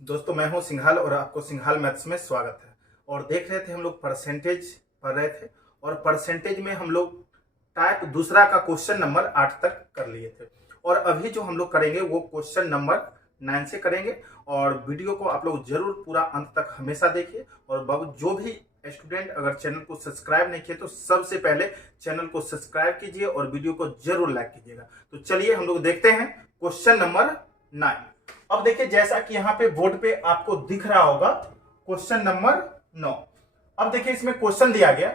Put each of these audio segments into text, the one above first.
दोस्तों मैं हूं सिंघाल और आपको सिंघाल मैथ्स में स्वागत है। और देख रहे थे हम लोग परसेंटेज पढ़ रहे थे और परसेंटेज में हम लोग टाइप दूसरा का क्वेश्चन नंबर 8 तक कर लिए थे। और अभी जो हम लोग करेंगे वो क्वेश्चन नंबर 9 से करेंगे। और वीडियो को आप लोग जरूर पूरा अंत तक हमेशा देखिए। और बाबू जो भी स्टूडेंट अगर चैनल को सब्सक्राइब नहीं किए तो सबसे पहले चैनल को सब्सक्राइब कीजिए और वीडियो को जरूर लाइक कीजिएगा। तो चलिए हम लोग देखते हैं क्वेश्चन नंबर 9। अब देखिए जैसा कि यहाँ पे बोर्ड पे आपको दिख रहा होगा क्वेश्चन नंबर 9। अब देखिए इसमें क्वेश्चन दिया गया,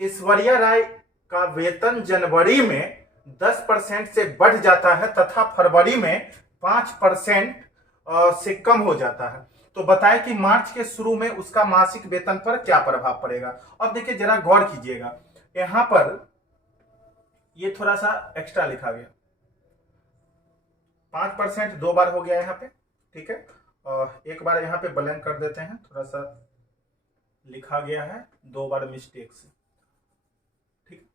ऐश्वर्या राय का वेतन जनवरी में 10% से बढ़ जाता है तथा फरवरी में 5% से कम हो जाता है। तो बताएं कि मार्च के शुरू में उसका मासिक वेतन पर क्या प्रभाव पड़ेगा। अब देखिए जरा गौर कीजिएगा, यहां पर ये थोड़ा सा एक्स्ट्रा लिखा गया, 5% 2 बार हो गया यहाँ पे, ठीक है। और एक बार यहाँ पे ब्लैंक कर देते हैं, थोड़ा सा लिखा गया है 2 बार मिस्टेक से, ठीक।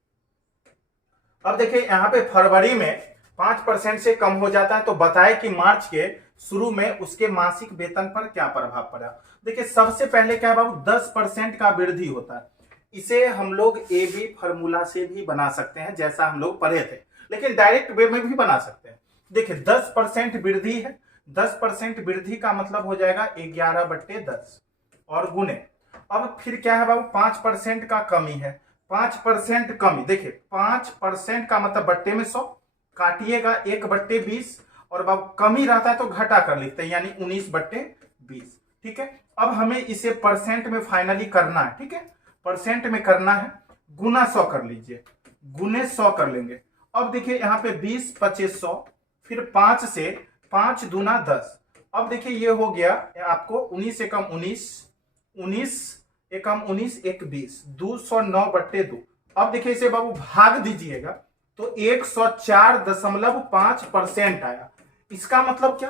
अब देखिए यहाँ पे फरवरी में 5% से कम हो जाता है। तो बताए कि मार्च के शुरू में उसके मासिक वेतन पर क्या प्रभाव पड़ा। देखिए सबसे पहले क्या बाबू, 10% का वृद्धि होता है। इसे हम लोग ए बी फॉर्मूला से भी बना सकते हैं जैसा हम लोग पढ़े थे, लेकिन डायरेक्ट वे में भी बना सकते हैं। देखिए 10% वृद्धि है, 10% वृद्धि का मतलब हो जाएगा 11/10 और गुने। अब फिर क्या है बाबू, 5% का कमी है, 5% कमी। देखिए 5% का मतलब बट्टे में 100 काटिएगा 1/20 और बाबू कमी रहता है तो घटा कर लिखते हैं यानी 19/20, ठीक है। अब हमें इसे परसेंट में फाइनली करना है, ठीक है, परसेंट में करना है। गुना 100 कर लीजिए, गुने 100 कर लेंगे। अब देखिए यहाँ पे 20 25 100, फिर 5 से 5 दूना 10। अब देखिए ये हो गया आपको 19 एकम 19, 19 एकम 19 एक 20, 209/2। अब देखिए इसे बाबू भाग दीजिएगा तो 104.5% आया। इसका मतलब क्या,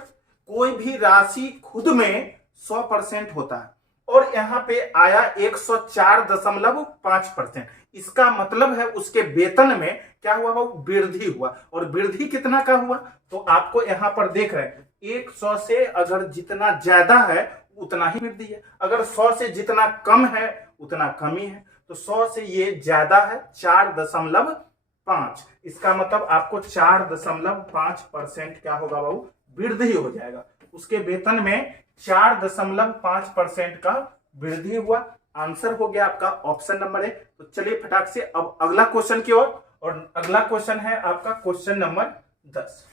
कोई भी राशि खुद में 100% होता है और यहाँ पे आया 104.5%। इसका मतलब है उसके वेतन में क्या हुआ, वो वृद्धि हुआ। और वृद्धि कितना का हुआ, तो आपको यहां पर देख रहे हैं 100 से अगर जितना ज्यादा है उतना ही वृद्धि है, अगर 100 से जितना कम है उतना कमी है। तो 100 से ये ज्यादा है 4.5, इसका मतलब आपको 4.5% क्या होगा बाबू, वृद्धि हो जाएगा। उसके वेतन में 4.5% का वृद्धि हुआ। आंसर हो गया आपका ऑप्शन नंबर ए। तो चलिए फटाक से अब अगला क्वेश्चन की ओर। और अगला क्वेश्चन है आपका क्वेश्चन नंबर 10।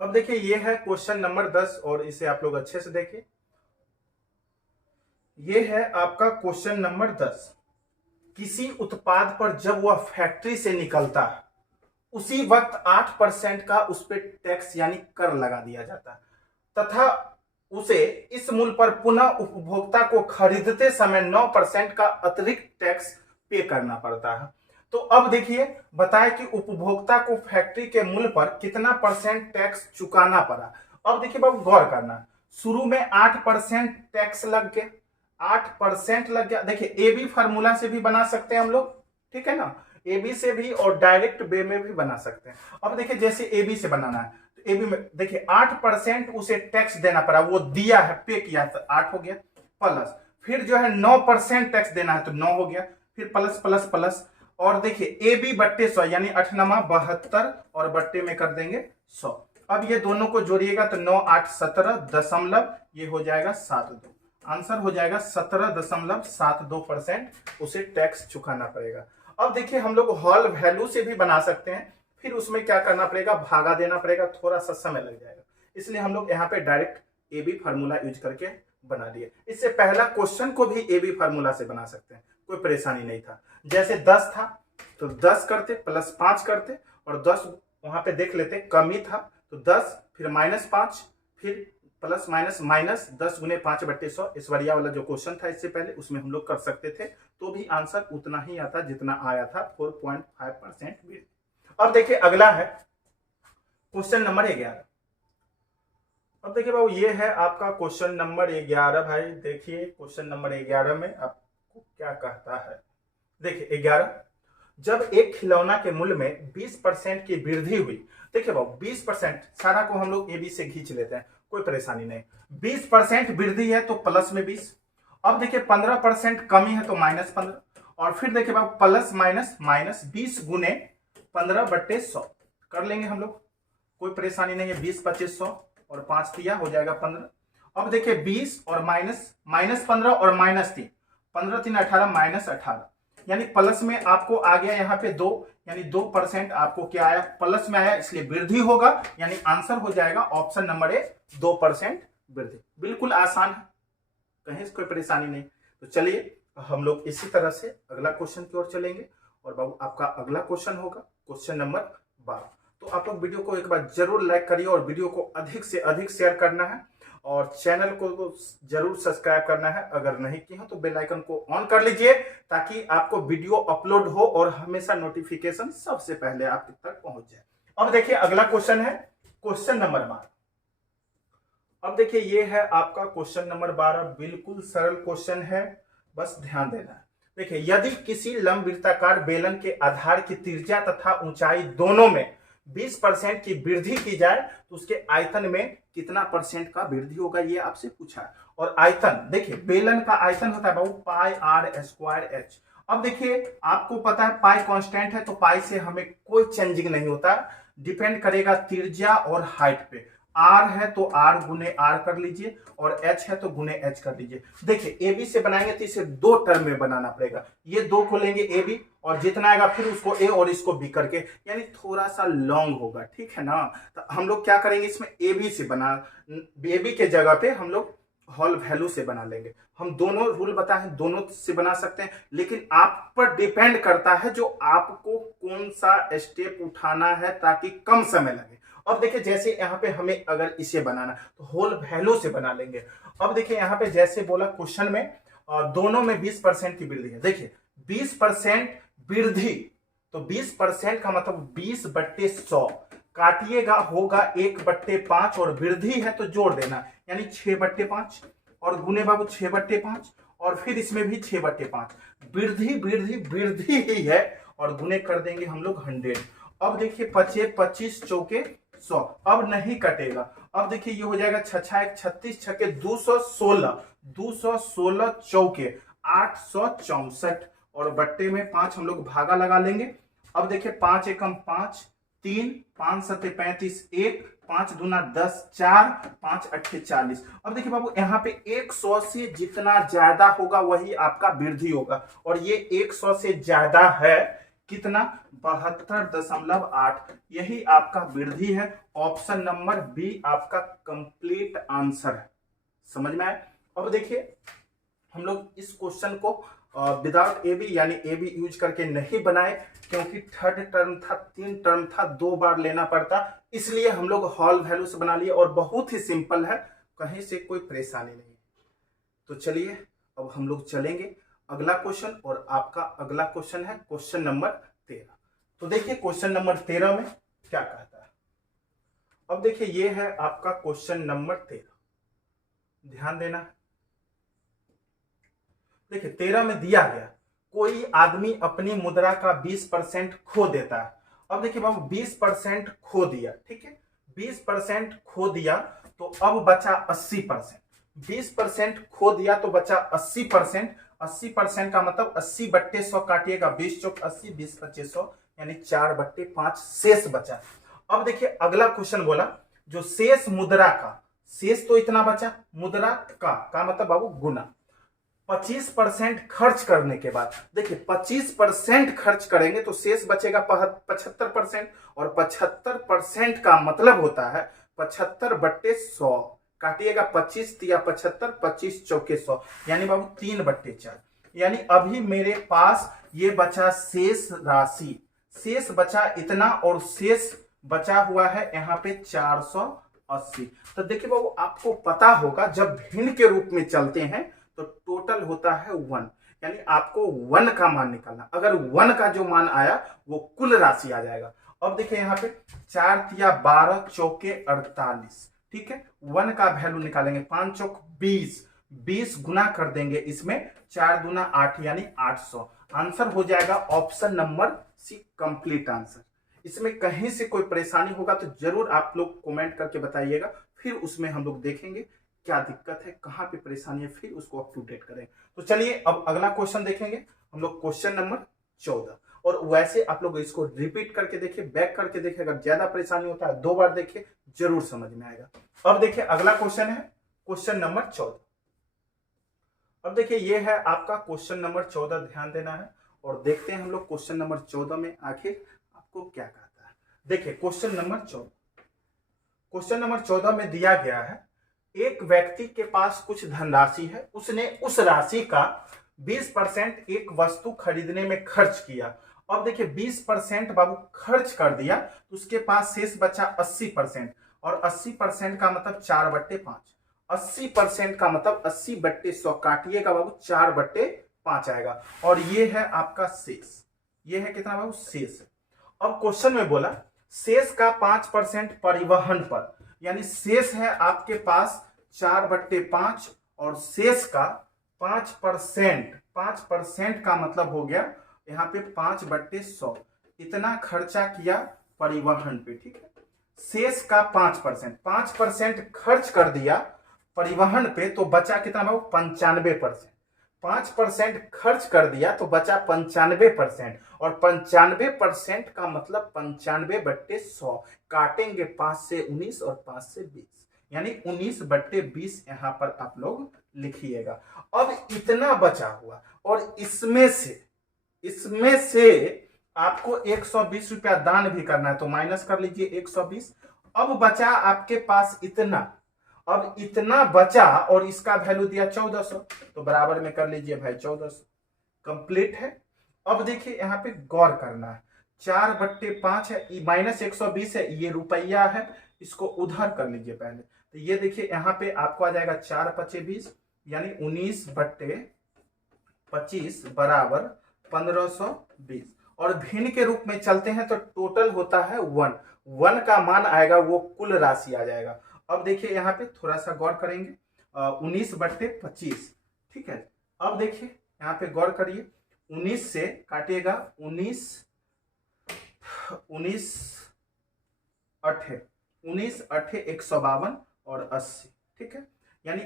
अब देखिए ये है क्वेश्चन नंबर 10 और इसे आप लोग अच्छे से देखिए। ये है आपका क्वेश्चन नंबर 10। किसी उत्पाद पर जब वह फैक्ट्री से निकलता है उसी वक्त 8% का उस पर टैक्स यानी कर लगा दिया जाता है तथा उसे इस मूल्य पर पुनः उपभोक्ता को खरीदते समय 9% का अतिरिक्त टैक्स पे करना पड़ता है। तो अब देखिए बताए कि उपभोक्ता को फैक्ट्री के मूल्य पर कितना परसेंट टैक्स चुकाना पड़ा। अब देखिए बाबू गौर करना, शुरू में 8% टैक्स लग गया, 8% लग गया। देखिए ए बी फार्मूला से भी बना सकते हैं हम लोग, ठीक है ना, ए बी से भी और डायरेक्ट वे में भी बना सकते हैं। अब देखिए जैसे ए बी से बनाना है तो ए बी में देखिए 8% उसे टैक्स देना पड़ा, वो दिया है, पे किया तो 8 हो गया, प्लस फिर जो है 9% टैक्स देना है तो 9 हो गया, फिर प्लस प्लस प्लस। और देखिए ए बी बट्टे 100 यानी 8 नमा 72 और बट्टे में कर देंगे 100। अब ये दोनों को जोड़िएगा तो 9 8 17 दशमलव ये हो जाएगा 72। आंसर हो जाएगा 17.72% उसे टैक्स चुकाना पड़ेगा। अब देखिए हम लोग होल वैल्यू से भी बना सकते हैं, फिर उसमें क्या करना पड़ेगा, भागा देना पड़ेगा, थोड़ा सा समय लग जाएगा। इसलिए हम लोग यहाँ पे direct A B formula use करके बना दिए। इससे पहला क्वेश्चन को भी ए बी फार्मूला से बना सकते हैं, कोई परेशानी नहीं था। जैसे 10 था तो 10 करते प्लस 5 करते और 10 वहां पे देख लेते कमी था तो 10 फिर -5 फिर प्लस माइनस माइनस 10 गुने 5/100। ऐश्वर्या वाला जो क्वेश्चन था इससे पहले उसमें हम लोग कर सकते थे, तो भी आंसर उतना ही आता जितना आया था, 4.5% वृद्धि। अब देखिए अगला है क्वेश्चन नंबर 11। अब देखिए बाबू ये है आपका क्वेश्चन नंबर 11। भाई देखिए क्वेश्चन नंबर 11 में आपको क्या कहता है। देखिए 11, जब एक खिलौना के मूल्य में 20% की वृद्धि हुई, देखिए बाबू 20%, सारा को हम लोग ए बी से खींच लेते हैं, कोई परेशानी नहीं। 20% वृद्धि है तो प्लस में 20, अब देखिए 15% कमी है तो -15, और फिर देखिए बाबू प्लस माइनस माइनस 20 गुने 15/100 कर लेंगे हम लोग, कोई परेशानी नहीं है। 20 25 100 और 5 दिया हो जाएगा 15। अब देखिए 20 और -15 और -3, 15 3 18 -18, यानी प्लस में आपको आ गया यहाँ पे 2, यानी 2% आपको क्या आया, प्लस में आया, इसलिए वृद्धि होगा, यानी आंसर हो जाएगा ऑप्शन नंबर ए 2% वृद्धि। बिल्कुल आसान है, कहीं कोई परेशानी नहीं। तो चलिए हम लोग इसी तरह से अगला क्वेश्चन की ओर चलेंगे, और बाबू आपका अगला क्वेश्चन होगा क्वेश्चन नंबर 12। तो आप लोग वीडियो को एक बार जरूर लाइक करिए और वीडियो को अधिक से अधिक शेयर करना है, और चैनल को जरूर सब्सक्राइब करना है, अगर नहीं किए हो तो बेल आइकन को ऑन कर लीजिए ताकि आपको वीडियो अपलोड हो और हमेशा नोटिफिकेशन सबसे पहले आप तक पहुंच जाए। अब देखिए अगला क्वेश्चन है क्वेश्चन नंबर 12। अब देखिए ये है आपका क्वेश्चन नंबर 12, बिल्कुल सरल क्वेश्चन है, बस ध्यान देना है। देखिए यदि किसी लंबवृत्ताकार बेलन के आधार की त्रिज्या तथा ऊंचाई दोनों में 20% की वृद्धि की जाए तो उसके आयतन में कितना परसेंट का वृद्धि होगा, ये आपसे पूछा है। और आयतन देखिए बेलन का आयतन होता है बाबू पाई आर स्क्वायर एच। अब देखिए आपको पता है पाई कांस्टेंट है, तो पाई से हमें कोई चेंजिंग नहीं होता, डिपेंड करेगा त्रिज्या और हाइट पे। आर है तो आर गुने आर कर लीजिए, और एच है तो गुने एच कर लीजिए। देखिए ए बी से बनाएंगे तो इसे 2 टर्म में बनाना पड़ेगा, ये 2 को लेंगे ए बी, और जितना आएगा फिर उसको ए और इसको बी करके, यानी थोड़ा सा लॉन्ग होगा, ठीक है ना। तो हम लोग क्या करेंगे इसमें ए बी से बना, ए बी के जगह पे हम लोग होल वैल्यू से बना लेंगे। हम दोनों रूल बताए, दोनों से बना सकते हैं, लेकिन आप पर डिपेंड करता है जो आपको कौन सा स्टेप उठाना है ताकि कम समय लगे। अब देखिए जैसे यहाँ पे हमें अगर इसे बनाना तो होल वैल्यू से बना लेंगे। अब देखिए यहाँ पे जैसे बोला क्वेश्चन में दोनों में 20% की वृद्धि है। देखिए 20% वृद्धि, तो 20% का मतलब 20/100 काटिएगा होगा 1/5, और वृद्धि है तो जोड़ देना, यानी 6/5, और गुने बाबू 6/5, और फिर इसमें भी 6/5। वृद्धि वृद्धि वृद्धि ही है, और गुने कर देंगे हम लोग 100। अब देखिए 25 चौके 100, अब नहीं कटेगा। अब देखिए ये हो जाएगा 6 1 36 छके 216, 216 चौके 864, और बट्टे में 5 हम लोग भागा लगा लेंगे। अब देखिए 5 एकम 5, 3 5 7 35, 1 5 दूना 10, 4 5 8 40। अब देखिए बाबू यहाँ पे 100 से जितना ज्यादा होगा वही आपका वृद्धि होगा, और ये 100 से ज्यादा है कितना, 72.8, यही आपका वृद्धि है। ऑप्शन नंबर बी आपका कंप्लीट आंसर है, समझ में आए। अब देखिए हम लोग इस क्वेश्चन को विदाउट ए बी यानी ए बी यूज करके नहीं बनाए, क्योंकि थर्ड टर्म था, 3 टर्म था, 2 बार लेना पड़ता, इसलिए हम लोग हॉल वैल्यू से बना लिए, और बहुत ही सिंपल है, कहीं से कोई परेशानी नहीं। तो चलिए अब हम लोग चलेंगे अगला क्वेश्चन, और आपका अगला क्वेश्चन है क्वेश्चन नंबर 13। तो देखिए क्वेश्चन नंबर 13 में क्या कहता है। अब देखिए ये है आपका क्वेश्चन नंबर 13, ध्यान देना। देखिए 13 में दिया गया कोई आदमी अपनी मुद्रा का 20% खो देता है। अब देखिए बाबू 20% खो दिया, ठीक है, 20% खो दिया तो अब बचा 80%। 20% खो दिया तो बचा 80%। 80% का मतलब 80/100 काटिएगा, 20 चौक 80, 20 25 100, यानी 4/5 शेष बचा। अब देखिए अगला क्वेश्चन बोला जो शेष मुद्रा का, शेष तो इतना बचा, मुद्रा का मतलब बाबू गुना 25% खर्च करने के बाद। देखिए 25% खर्च करेंगे तो शेष बचेगा 75%, और 75% का मतलब होता है 75/100, काटिएगा 25 या 75, 25 चौके 100, यानी बाबू 3/4। यानी अभी मेरे पास ये बचा शेष राशि, शेष बचा इतना, और शेष बचा हुआ है यहाँ पे 480। तो देखिए बाबू आपको पता होगा जब भिन्न के रूप में चलते हैं तो टोटल होता है 1, यानी आपको 1 का मान निकालना। अगर 1 का जो मान आया वो कुल राशि आ जाएगा। अब देखिए यहाँ पे 4 या 12 चौके 48, ठीक है, 1 का वैल्यू निकालेंगे, 5 चौक 20, 20 गुना कर देंगे इसमें, 4 दूना 8 यानी 800। आंसर हो जाएगा option number C, complete answer. इसमें कहीं से कोई परेशानी होगा तो जरूर आप लोग कमेंट करके बताइएगा, फिर उसमें हम लोग देखेंगे क्या दिक्कत है, कहाँ पे परेशानी है, फिर उसको अप टू डेट करेंगे। तो चलिए अब अगला क्वेश्चन देखेंगे हम लोग, क्वेश्चन नंबर 14। और वैसे आप लोग इसको रिपीट करके देखिए, बैक करके देखिए, अगर ज्यादा परेशानी होता है 2 बार देखिए, जरूर समझ में आएगा। अब देखिए अगला क्वेश्चन है क्वेश्चन नंबर 14। अब देखिए ये है आपका क्वेश्चन नंबर 14, ध्यान देना है और देखते हैं हम लोग क्वेश्चन नंबर 14 में आखिर आपको क्या कहता है। देखिए क्वेश्चन नंबर 14, क्वेश्चन नंबर 14 में दिया गया है एक व्यक्ति के पास कुछ धनराशि है, उसने उस राशि का 20% एक वस्तु खरीदने में खर्च किया। अब देखिए 20% बाबू खर्च कर दिया तो उसके पास शेष बचा 80%, और 80% का मतलब 4/5। 80% का मतलब 80/100 काटिएगा बाबू, 4/5 आएगा, और ये है आपका शेष। ये है कितना बाबू, शेष। अब क्वेश्चन में बोला शेष का 5% परिवहन पर, यानी शेष है आपके पास 4/5 और शेष का 5%, 5% का मतलब हो गया यहाँ पे 5/100, इतना खर्चा किया परिवहन पे, ठीक है। शेष का 5%, 5% खर्च कर दिया परिवहन पे तो बचा कितना बाबू, 95%। 5% खर्च कर दिया तो बचा 95%, और 95% का मतलब 95/100, काटेंगे 5 से 19 और 5 से 20, यानी 19/20 यहां पर आप लोग लिखिएगा। अब इतना बचा हुआ, और इसमें से आपको 120 रुपया दान भी करना है, तो माइनस कर लीजिए 120। अब बचा आपके पास इतना, अब इतना बचा और इसका वैल्यू दिया 1400, तो बराबर में कर लीजिए भाई 1400, कंप्लीट है। अब देखिए यहाँ पे गौर करना है, 4/5 है, माइनस 120 है, ये रुपया है, इसको उधर कर लीजिए पहले। तो ये देखिए यहाँ पे आपको आ जाएगा 4×5=20, यानी 19/25 बराबर 1520, और भिन्न के रूप में चलते हैं तो टोटल होता है 1 का मान आएगा, वो कुल राशि आ जाएगा। अब देखिए यहाँ पे थोड़ा सा गौर करेंगे, 19/25, ठीक है। अब देखिए यहाँ पे गौर करिए, 19 से काटिएगा, 19 152 और 80, ठीक है, यानी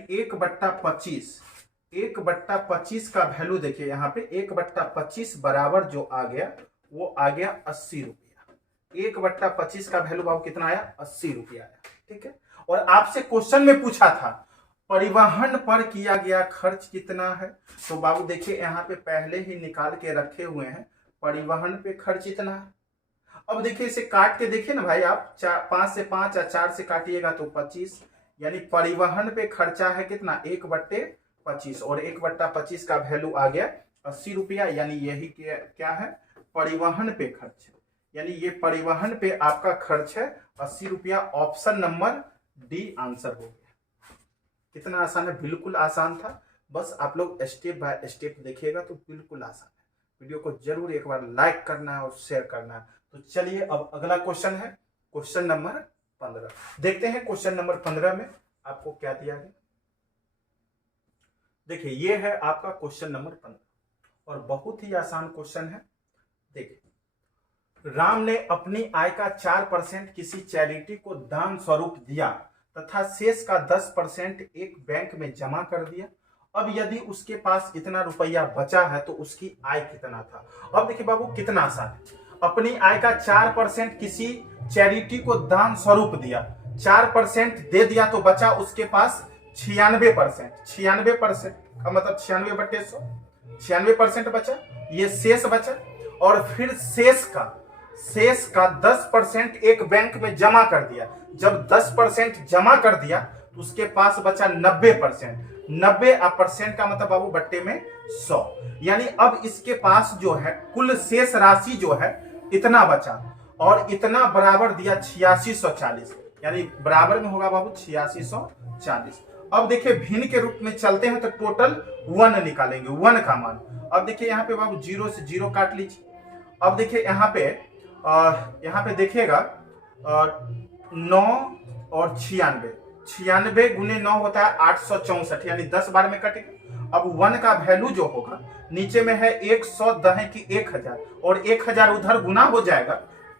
1/25 का वैल्यू देखिए यहाँ पे 1/25 बराबर जो आ गया वो आ गया 80 रुपया। 1/25 का वैल्यू बाबू कितना आया, 80 रुपया आया, ठीक है। और आपसे क्वेश्चन में पूछा था परिवहन पर किया गया खर्च कितना है, तो बाबू देखिए यहाँ पे पहले ही निकाल के रखे हुए हैं, परिवहन पे खर्च इतना है। अब देखिए इसे काट के देखिए ना भाई, आप 5 से 5 या 4 से काटिएगा तो 25, यानी परिवहन पे खर्चा है कितना, 1/25, और 1/25 का वैल्यू आ गया 80 रुपया, यानी यही क्या है, परिवहन पे खर्च, यानी ये परिवहन पे आपका खर्च है 80 रुपया। ऑप्शन नंबर डी आंसर हो गया। कितना आसान है, बिल्कुल आसान था, बस आप लोग स्टेप बाय स्टेप देखिएगा तो बिल्कुल आसान है। वीडियो को जरूर एक बार लाइक करना है और शेयर करना है। तो चलिए अब अगला क्वेश्चन है क्वेश्चन नंबर 15, देखते हैं क्वेश्चन नंबर 15 में आपको क्या दिया गया। देखिए ये है आपका क्वेश्चन नंबर 15, और बहुत ही आसान क्वेश्चन है। देखिए राम ने अपनी आय का 4% किसी चैरिटी को दान स्वरूप दिया तथा शेष का 10% एक बैंक में जमा कर दिया। अब यदि उसके पास इतना रुपया बचा है तो उसकी आय कितना था। अब देखिए बाबू कितना आसान है, अपनी आय का 4% किसी चैरिटी को दान स्वरूप दिया, 4% दे दिया तो बचा उसके पास 96%, 96% का मतलब 96/100, 96% बचा, ये शेष बचा, और फिर शेष का 10% एक बैंक में जमा कर दिया। जब 10% जमा कर दिया तो उसके पास बचा 90%, 90% का मतलब बाबू बट्टे में 100, यानी अब इसके पास जो है कुल शेष राशि जो है इतना बचा, और इतना बराबर दिया 8640, यानी बराबर में होगा बाबू 8640। अब देखिए भिन्न के रूप में चलते हैं तो टोटल 1 निकालेंगे, 1 का मान। अब देखिए यहाँ पे बाबू 0 से 0 काट लीजिए। अब देखिए यहाँ पे देखिएगा 9 और 96, 96 × 9 होता है 864, यानी 10 बार में कटेगा। अब 1 का वैल्यू जो होगा नीचे में है 100 दहे की 1000 और 1000 उधर गुना हो जाएगा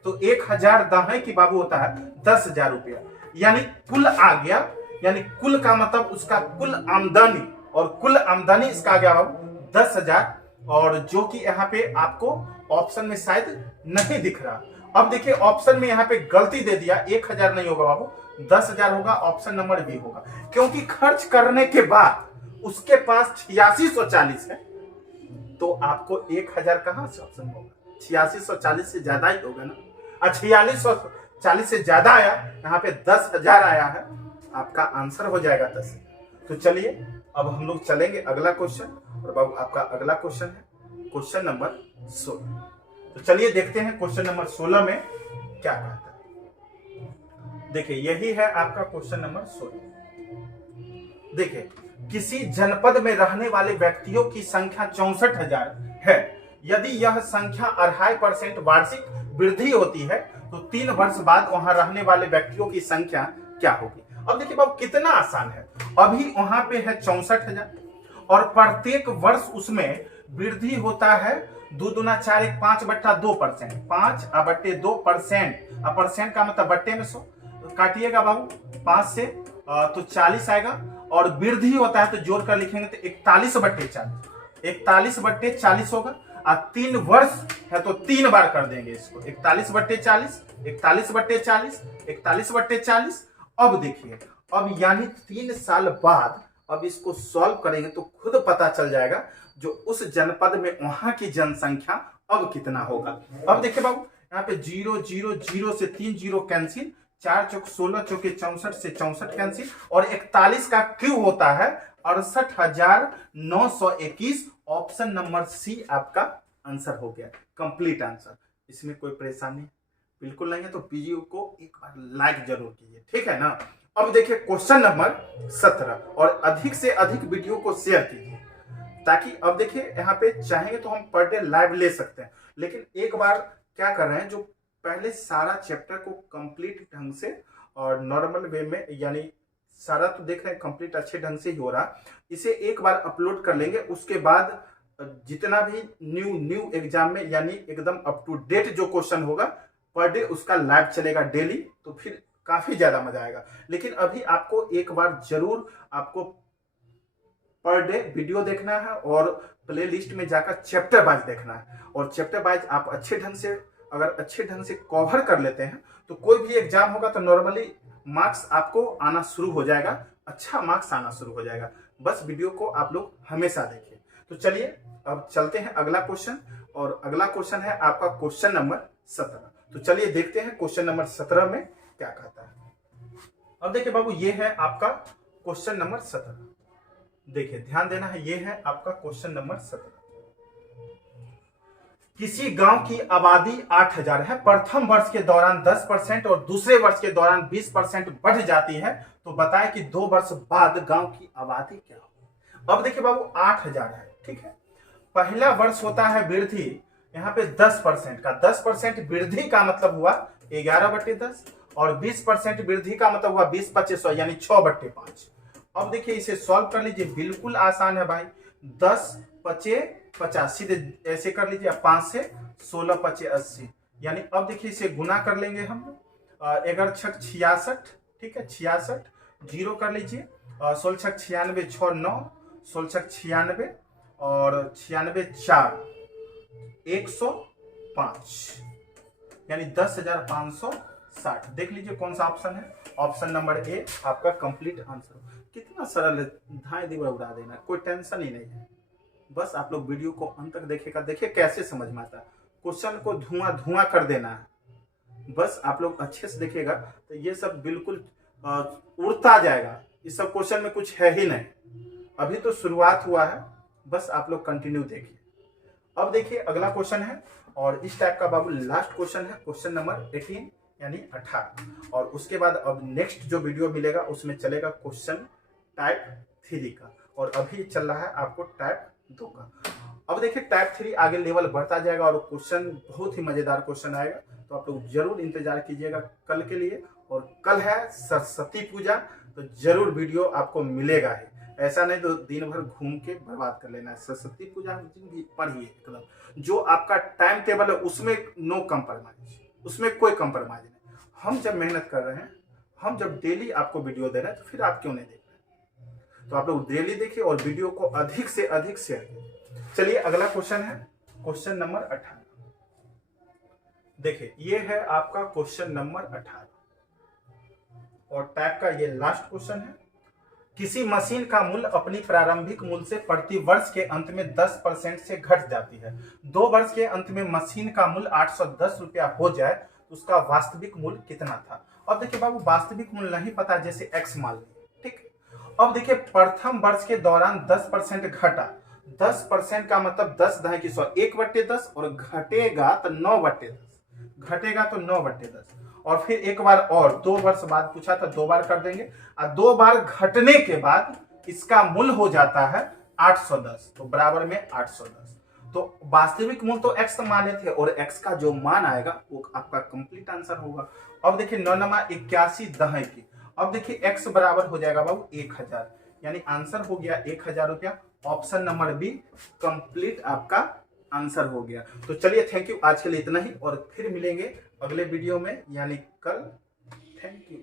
तो 1000 दहे की बाबू होता है 10,000 रुपया, यानी कुल आ गया। यानी कुल का मतलब उसका कुल आमदनी, और कुल आमदनी इसका आ गया बाबू 10,000, और जो कि यहाँ पे आपको ऑप्शन में शायद नहीं दिख रहा। अब देखिए ऑप्शन में यहाँ पे गलती दे दिया, 1000 नहीं होगा बाबू, 10,000 होगा, ऑप्शन नंबर बी होगा, क्योंकि खर्च करने के बाद उसके पास 8640 है, तो आपको 1000 कहां से ऑप्शन होगा, 8640 से ज्यादा ही होगा ना। 4640 से ज्यादा आया, यहाँ पे 10,000 आया है, आपका आंसर हो जाएगा 10। तो चलिए अब हम लोग चलेंगे अगला क्वेश्चन, और बाबू आपका अगला क्वेश्चन है क्वेश्चन नंबर 16। तो चलिए देखते हैं क्वेश्चन नंबर 16 में क्या कहता है। देखिए यही है आपका क्वेश्चन नंबर 16। देखिए किसी जनपद में रहने वाले व्यक्तियों की संख्या 64,000 है। यदि यह संख्या 2.5% वार्षिक वृद्धि होती है तो 3 वर्ष बाद वहां रहने वाले व्यक्तियों की संख्या क्या होगी। अब देखिए बाबू कितना आसान है, अभी वहां पे है 64,000 और प्रत्येक वर्ष उसमें वृद्धि होता है 2 दूना 4 1 5/2%, 5/2%, परसेंट का मतलब बट्टे में 100, तो काटिएगा बाबू 5 से तो 40 आएगा, और वृद्धि होता है तो जोड़ कर लिखेंगे तो 41/40, 41/40 होगा। 3 वर्ष है तो 3 बार कर देंगे इसको, 41/40, 41/40, 41/40। अब देखिए अब यानी 3 साल बाद अब इसको सॉल्व करेंगे तो खुद पता चल जाएगा जो उस जनपद में वहां की जनसंख्या अब कितना होगा। अब देखिए बाबू यहाँ पे 0 0 0 से 3 0 कैंसिल, 4 चौक 16 चौके 64 से 64 कैंसिल, और 41 का क्यू होता है 68,921। ऑप्शन नंबर सी आपका आंसर हो गया, कंप्लीट आंसर। इसमें कोई परेशानी बिल्कुल नहीं है, तो वीडियो को एक बार लाइक जरूर कीजिए, ठीक है ना। अब देखिए क्वेश्चन नंबर 17, और अधिक से अधिक वीडियो को शेयर कीजिए, ताकि अब देखिए यहाँ पे चाहेंगे तो हम पर डे लाइव ले सकते हैं, लेकिन एक बार क्या कर रहे हैं, जो पहले सारा चैप्टर को कंप्लीट ढंग से और नॉर्मल वे में, यानी सारा तो देख रहे हैं कंप्लीट अच्छे ढंग से ही हो रहा, इसे एक बार अपलोड कर लेंगे। उसके बाद जितना भी न्यू एग्जाम में यानी एकदम अप टू डेट जो क्वेश्चन होगा पर डे उसका लाइव चलेगा डेली, तो फिर काफी ज्यादा मजा आएगा। लेकिन अभी आपको एक बार जरूर आपको पर डे वीडियो देखना है और प्ले लिस्ट में जाकर चैप्टर वाइज देखना है, और चैप्टर वाइज आप अच्छे ढंग से अगर अच्छे ढंग से कवर कर लेते हैं तो कोई भी एग्जाम होगा तो नॉर्मली मार्क्स आपको आना शुरू हो जाएगा, अच्छा मार्क्स आना शुरू हो जाएगा। बस वीडियो को आप लोग हमेशा देखिए। तो चलिए अब चलते हैं अगला क्वेश्चन, और अगला क्वेश्चन है आपका क्वेश्चन नंबर 17। तो चलिए देखते हैं क्वेश्चन नंबर 17 में क्या कहता है। अब देखिए बाबू ये है आपका क्वेश्चन नंबर 17। देखिए ध्यान देना है, ये है आपका क्वेश्चन नंबर 17। किसी गांव की आबादी 8000 है, प्रथम वर्ष के दौरान 10% और दूसरे वर्ष के दौरान 20% बढ़ जाती है, तो बताएं कि 2 वर्ष बाद गांव की आबादी क्या होगी। अब देखिए बाबू 8000 है, ठीक है, पहला वर्ष होता है वृद्धि, यहाँ पे 10% का, 10% वृद्धि का मतलब हुआ 11/10, और 20% वृद्धि का मतलब हुआ 20/25 यानी 6/5। अब देखिए इसे सॉल्व कर लीजिए, बिल्कुल आसान है भाई, 10/5 सीधे ऐसे कर लीजिए, 5 से 16/5 यानी अब देखिए इसे गुना कर लेंगे हम, 11 छक 66, ठीक है 66, 0 कर लीजिए, 16 छक 96, 6 9, 16 छक 96 और 96 4, 105 यानी 10,560। देख लीजिए कौन सा ऑप्शन है, ऑप्शन नंबर ए आपका कंप्लीट आंसर। कितना सरल है, धाए दिवा उड़ा देना, कोई टेंशन ही नहीं है। बस आप लोग वीडियो को अंत तक देखेगा, देखिए कैसे समझ में आता है, क्वेश्चन को धुआं कर देना है। बस आप लोग अच्छे से देखिएगा तो ये सब बिल्कुल उड़ता जाएगा, इस सब क्वेश्चन में कुछ है ही नहीं, अभी तो शुरुआत हुआ है, बस आप लोग कंटिन्यू देखिए। अब देखिए अगला क्वेश्चन है, और इस टाइप का बाबू लास्ट क्वेश्चन है, क्वेश्चन नंबर 18 यानी 18, और उसके बाद अब नेक्स्ट जो वीडियो मिलेगा उसमें चलेगा क्वेश्चन टाइप 3 का, और अभी चल रहा है आपको टाइप 2 का। अब देखिए टाइप 3 आगे लेवल बढ़ता जाएगा और क्वेश्चन बहुत ही मजेदार क्वेश्चन आएगा, तो आप लोग जरूर इंतजार कीजिएगा कल के लिए। और कल है सरस्वती पूजा, तो जरूर वीडियो आपको मिलेगा ही, ऐसा नहीं तो दिन भर घूम के बर्बाद कर लेना है। सरस्वती पूजा जिंदगी पढ़िए एकदम, जो आपका टाइम टेबल है उसमें नो कंप्रोमाइज, उसमें कोई कंप्रोमाइज नहीं। हम जब मेहनत कर रहे हैं, हम जब डेली आपको वीडियो दे रहे हैं, तो फिर आप क्यों नहीं देख रहे? तो आप लोग डेली देखिए और वीडियो को अधिक से अधिक शेयर कीजिए। चलिए अगला क्वेश्चन है क्वेश्चन नंबर 18। देखिए ये है आपका क्वेश्चन नंबर 18 और टाइप का ये लास्ट क्वेश्चन है। किसी मशीन का मूल्य अपनी प्रारंभिक मूल्य से प्रति वर्ष के अंत में 10% से घट जाती है। 2 वर्ष के अंत में मशीन का मूल्य 810 रुपया हो जाए तो उसका वास्तविक मूल्य कितना था? अब देखिए बाबू, वास्तविक मूल्य नहीं पता, जैसे एक्स मान लीजिए, ठीक। अब देखिए प्रथम वर्ष के दौरान 10% घटा, 10% का मतलब 10 दहाई की 100, 1/10, और घटेगा तो 9/10, घटेगा तो 9/10, और फिर एक बार और 2 वर्ष बाद पूछा था, 2 बार कर देंगे, और 2 बार घटने के बाद इसका मूल्य हो जाता है 810, तो बराबर में 810। तो वास्तविक मूल्य तो x माने थे और x का जो मान आएगा वो आपका कंप्लीट आंसर होगा। अब देखिए 9 नमा 81 दहाई की, अब देखिए x बराबर हो जाएगा बाबू 1000, यानी आंसर हो गया 1000 रुपया। ऑप्शन नंबर बी कंप्लीट आपका आंसर हो गया। तो चलिए थैंक यू, आज के लिए इतना ही, और फिर मिलेंगे अगले वीडियो में यानी कल। Thank you.